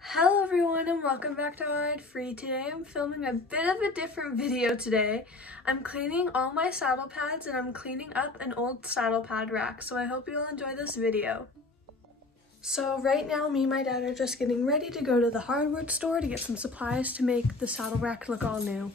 Hello everyone and welcome back to Alright Free. Today I'm filming a bit of a different video today. I'm cleaning all my saddle pads and I'm cleaning up an old saddle pad rack, so I hope you'll enjoy this video. So right now me and my dad are just getting ready to go to the hardware store to get some supplies to make the saddle rack look all new.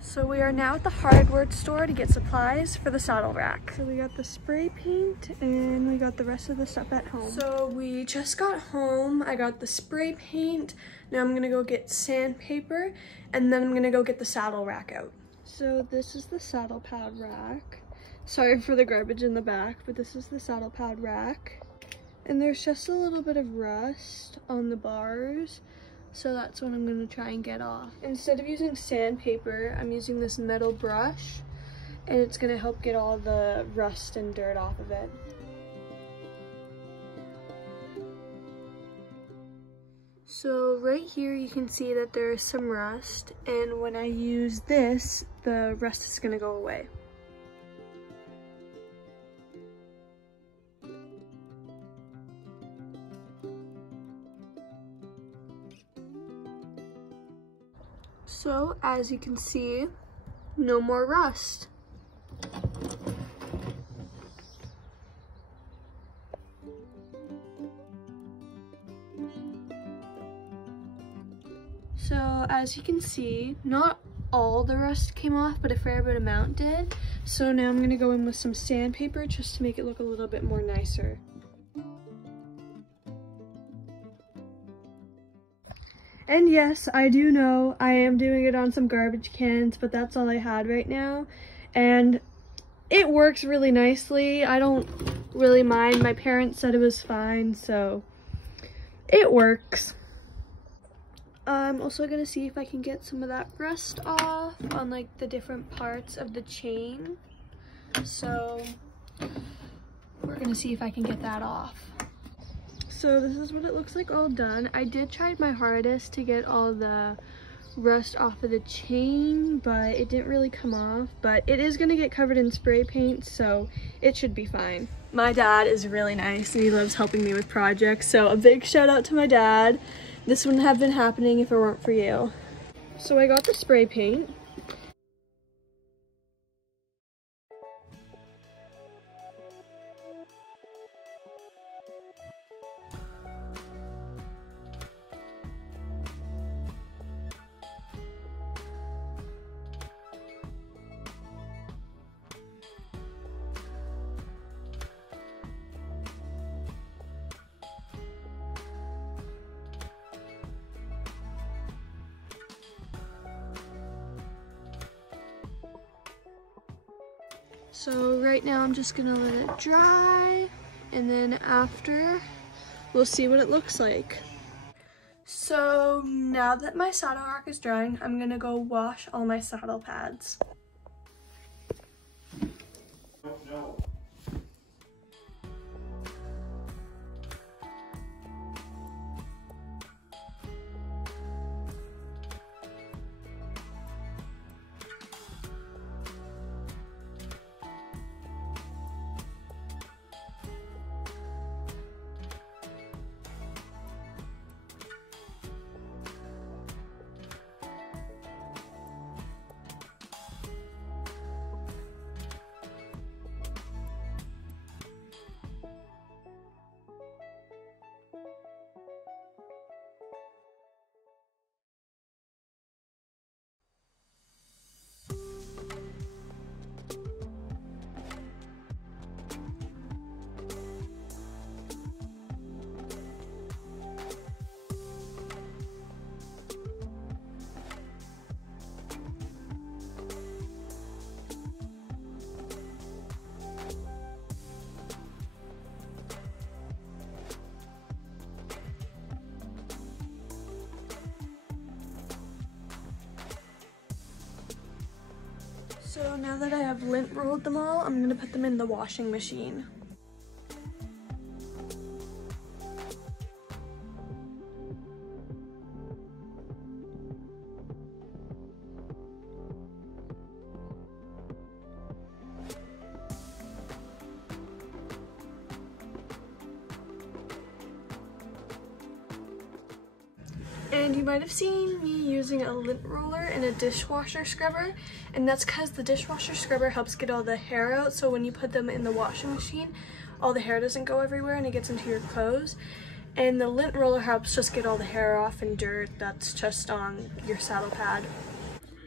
So we are now at the hardware store to get supplies for the saddle rack. So we got the spray paint and we got the rest of the stuff at home. So we just got home. I got the spray paint. Now I'm gonna go get sandpaper and then I'm gonna go get the saddle rack out. So this is the saddle pad rack. Sorry for the garbage in the back, but this is the saddle pad rack. And there's just a little bit of rust on the bars. So that's what I'm gonna try and get off. Instead of using sandpaper, I'm using this metal brush and it's gonna help get all the rust and dirt off of it. So right here you can see that there is some rust, and when I use this, the rust is gonna go away. So, as you can see, no more rust. So, as you can see, not all the rust came off, but a fair bit amount did. So now I'm gonna go in with some sandpaper just to make it look a little bit more nicer. And yes, I do know I am doing it on some garbage cans, but that's all I had right now. And it works really nicely. I don't really mind. My parents said it was fine, so it works. I'm also gonna see if I can get some of that rust off on like the different parts of the chain. So we're gonna see if I can get that off. So this is what it looks like all done. I did try my hardest to get all the rust off of the chain, but it didn't really come off. But it is gonna get covered in spray paint, so it should be fine. My dad is really nice and he loves helping me with projects, so a big shout out to my dad. This wouldn't have been happening if it weren't for you. So I got the spray paint. So right now I'm just gonna let it dry, and then after we'll see what it looks like. So now that my saddle rack is drying, I'm gonna go wash all my saddle pads. No. So now that I have lint rolled them all, I'm gonna put them in the washing machine. And you might have seen me using a lint roller and a dishwasher scrubber, and that's because the dishwasher scrubber helps get all the hair out, so when you put them in the washing machine, all the hair doesn't go everywhere and it gets into your clothes. And the lint roller helps just get all the hair off and dirt that's just on your saddle pad.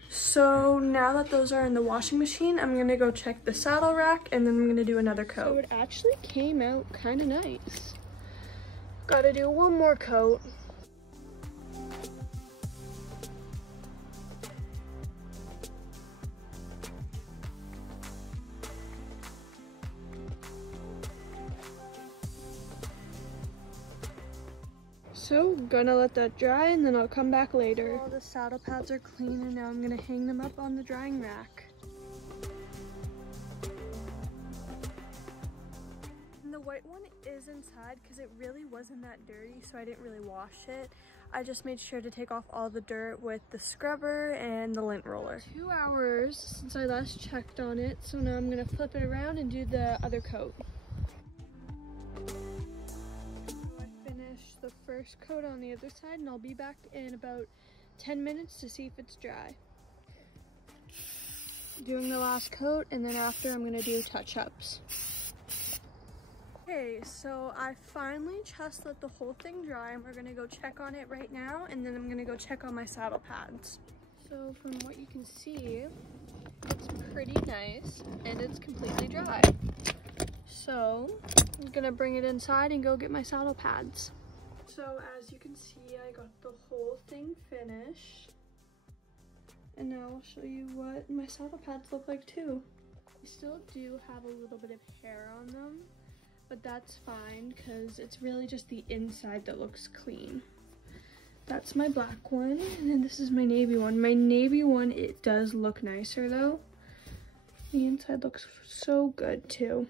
So now that those are in the washing machine, I'm gonna go check the saddle rack and then I'm gonna do another coat. So it actually came out kind of nice. Gotta do one more coat. So gonna let that dry and then I'll come back later. All the saddle pads are clean and now I'm gonna hang them up on the drying rack. And the white one is inside because it really wasn't that dirty, so I didn't really wash it. I just made sure to take off all the dirt with the scrubber and the lint roller. 2 hours since I last checked on it, so now I'm gonna flip it around and do the other coat. The first coat on the other side and I'll be back in about 10 minutes to see if it's dry. Doing the last coat and then after I'm gonna do touch-ups. Okay, so I finally just let the whole thing dry and we're gonna go check on it right now and then I'm gonna go check on my saddle pads. So from what you can see, it's pretty nice and it's completely dry. So I'm gonna bring it inside and go get my saddle pads. So as you can see, I got the whole thing finished. And now I'll show you what my saddle pads look like too. They still do have a little bit of hair on them, but that's fine because it's really just the inside that looks clean. That's my black one, and then this is my navy one. My navy one, it does look nicer though. The inside looks so good too.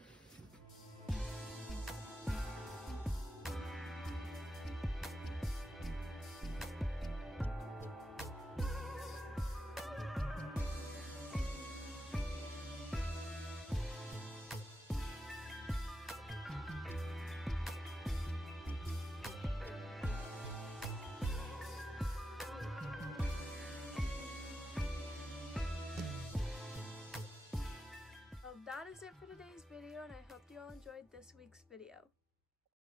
That is it for today's video, and I hope you all enjoyed this week's video.